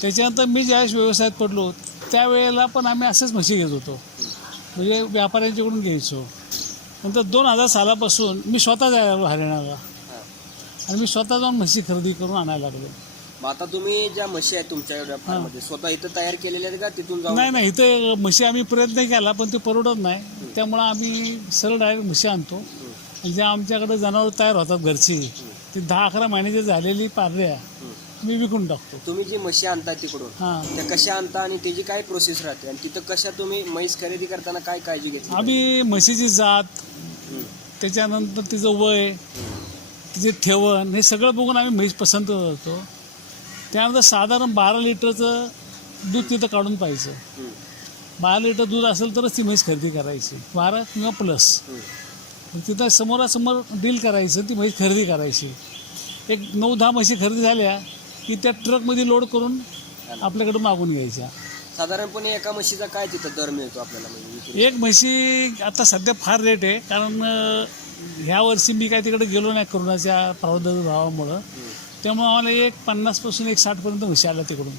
त्याच्यानंतर मी ज्यावेळेस व्यवसायात पडलो त्यावेळेला पण आम्ही असेच म्हशी घेत होतो, म्हणजे व्यापाऱ्यांच्याकडून घ्यायचो. नंतर 2000 सालापासून मी स्वतः जायला लागलो हरियाणाला आणि मी स्वतः जाऊन म्हशी खरेदी करून आणायला लागलो. मग आता तुम्ही ज्या म्हशी आहेत तुमच्या फार्ममध्ये स्वतः इथं तयार केलेल्या आहेत का तिथून जाऊन? नाही, इथं म्हशी आम्ही प्रयत्न केला पण ते परवडत नाही. त्यामुळं आम्ही सरळ डायरेक्ट म्हशी आणतो. ज्या आमच्याकडे जनावर तयार होतात घरची, ती 10-11 महिन्याची झालेली पारड्या मी विकून टाकतो. तुम्ही जी म्हशी आणता तिकडून त्या कशा आणता आणि त्याची काय प्रोसेस राहते आणि तिथं कशा तुम्ही म्हैस खरेदी करताना काय काळजी घेतली? आम्ही म्हशीची जात, त्याच्यानंतर तिचं वय, तिचे ठेवण, हे सगळं बघून आम्ही म्हैस पसंत करतो. त्यानंतर साधारण 12 लिटरचं दूध तिथं काढून पाहिजे. 12 लिटर दूध असेल तरच ती म्हैस खरेदी करायची, 12 किंवा प्लस. तिथं समोरासमोर डील करायचं, ती म्हैस खरेदी करायची. एक 9-10 म्हशी खरेदी झाल्या की त्या ट्रकमध्ये लोड करून आपल्याकडे मागून घ्यायच्या. साधारणपणे एका म्हशीचा काय तिथं दर मिळतो आपल्याला? म्हणजे एक म्हशी आता सध्या फार रेट आहे, कारण ह्या वर्षी मी काय तिकडे गेलो नाही कोरोनाच्या प्रादुर्भावामुळं. त्यामुळे आम्हाला एक 50 पासून 60पर्यंत म्हशी आल्या तिकडून.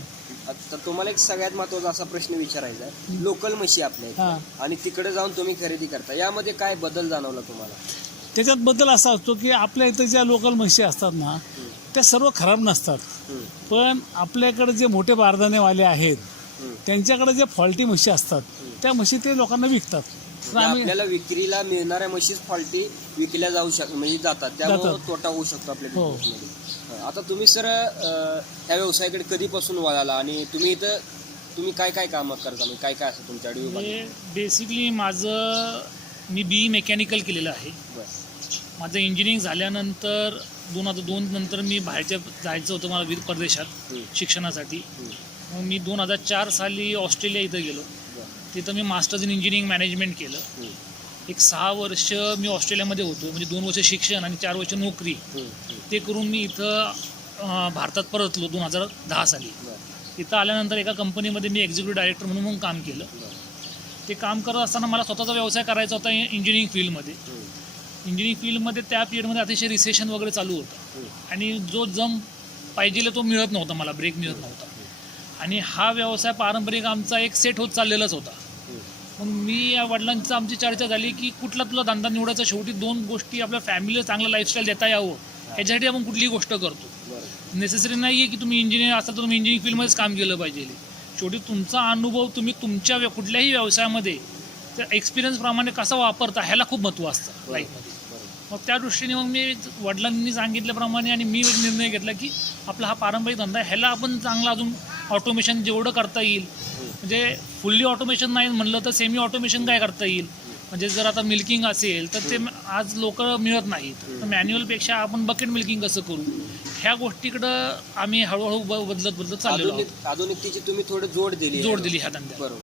आता तुम्हाला एक सगळ्यात महत्त्वाचा असा प्रश्न विचारायचा आहे, लोकल म्हशी आपल्या आणि तिकडे जाऊन तुम्ही खरेदी करता, यामध्ये काय बदल जाणवला तुम्हाला? त्याच्यात बदल असा असतो की आपल्या इथं ज्या लोकल म्हशी असतात ना त्या सर्व खराब नसतात, पण आपल्याकडे जे मोठे बारदानेवाले आहेत त्यांच्याकडे जे फॉल्टी म्हशी असतात त्या म्हशी ते लोकांना विकतात. आपल्याला विक्रीला मिळणाऱ्या म्हशीच फॉल्टी विकल्या जाऊ म्हणजे जातात, त्यामुळे तोटा होऊ शकतो आपल्या बिझनेसमध्ये. आता तुम्ही सर ह्या व्यवसायाकडे कधीपासून वळाला आणि तुम्ही इथं काय काय कामं करता, म्हणजे काय काय असतं तुमच्याकडे? बेसिकली मी BE मेकॅनिकल केलेलं आहे. माझं इंजिनिअरिंग झाल्यानंतर 2002 नंतर मी बाहेरच्या जायचं होतं मला परदेशात शिक्षणासाठी. मग मी 2004 साली ऑस्ट्रेलिया इथं गेलो. तिथं मी मास्टर्स इन इंजिनिअरिंग मॅनेजमेंट केलं. एक 6 वर्ष मी ऑस्ट्रेलियामध्ये होतो, म्हणजे 2 वर्ष शिक्षण आणि 4 वर्ष नोकरी. ते करून मी इथं भारतात परतलो 2010 साली. इथं आल्यानंतर एका कंपनीमध्ये मी एक्झिक्युटिव्ह डायरेक्टर म्हणून काम केलं. ते काम करत असताना मला स्वतःचा व्यवसाय करायचा होता इंजिनिअरिंग फील्डमध्ये. इंजिनिअरिंग फील्डमध्ये त्या पिरियडमध्ये अतिशय रिसेशन वगैरे चालू होतं आणि जो जम पाहिजे तो मिळत नव्हता, मला ब्रेक मिळत नव्हता. आणि हा व्यवसाय पारंपरिक आमचा एक सेट होत चाललेलाच होता. मग मी या वडिलांचं आमची चर्चा झाली की कुठला तुला धंदा निवडायचा, शेवटी 2 गोष्टी आपल्या फॅमिलीला चांगलं लाईफस्टाईल देता यावं ह्याच्यासाठी आपण कुठलीही गोष्ट करतो. नेसेसरी नाही आहे की तुम्ही इंजिनियर असाल तर तुम्ही इंजिनिअरिंग फील्डमध्येच काम केलं पाहिजे. शेवटी तुमचा अनुभव तुम्ही तुमच्या कुठल्याही व्यवसायामध्ये त्या एक्सपिरियन्सप्रमाणे कसा वापरता ह्याला खूप महत्त्व असतं लाईफमध्ये. मग त्या दृष्टीने मग मी वडिलांनी सांगितल्याप्रमाणे आणि मी एक निर्णय घेतला की आपला हा पारंपरिक धंदा ह्याला आपण चांगला अजून ऑटोमेशन जेवढं करता येईल, म्हणजे फुल्ली ऑटोमेशन नाही म्हणलं तर सेमी ऑटोमेशन काय करता येईल. म्हणजे जर आता मिल्किंग असेल तर ते आज लोक मिळत नाहीत, तर मॅन्युअलपेक्षा आपण बकेट मिल्किंग कसं करू ह्या गोष्टीकडं आम्ही हळूहळू बदलत चाललेलो. आधुनिकतेची तुम्ही थोडं जोड दिली ह्या धंद्यात.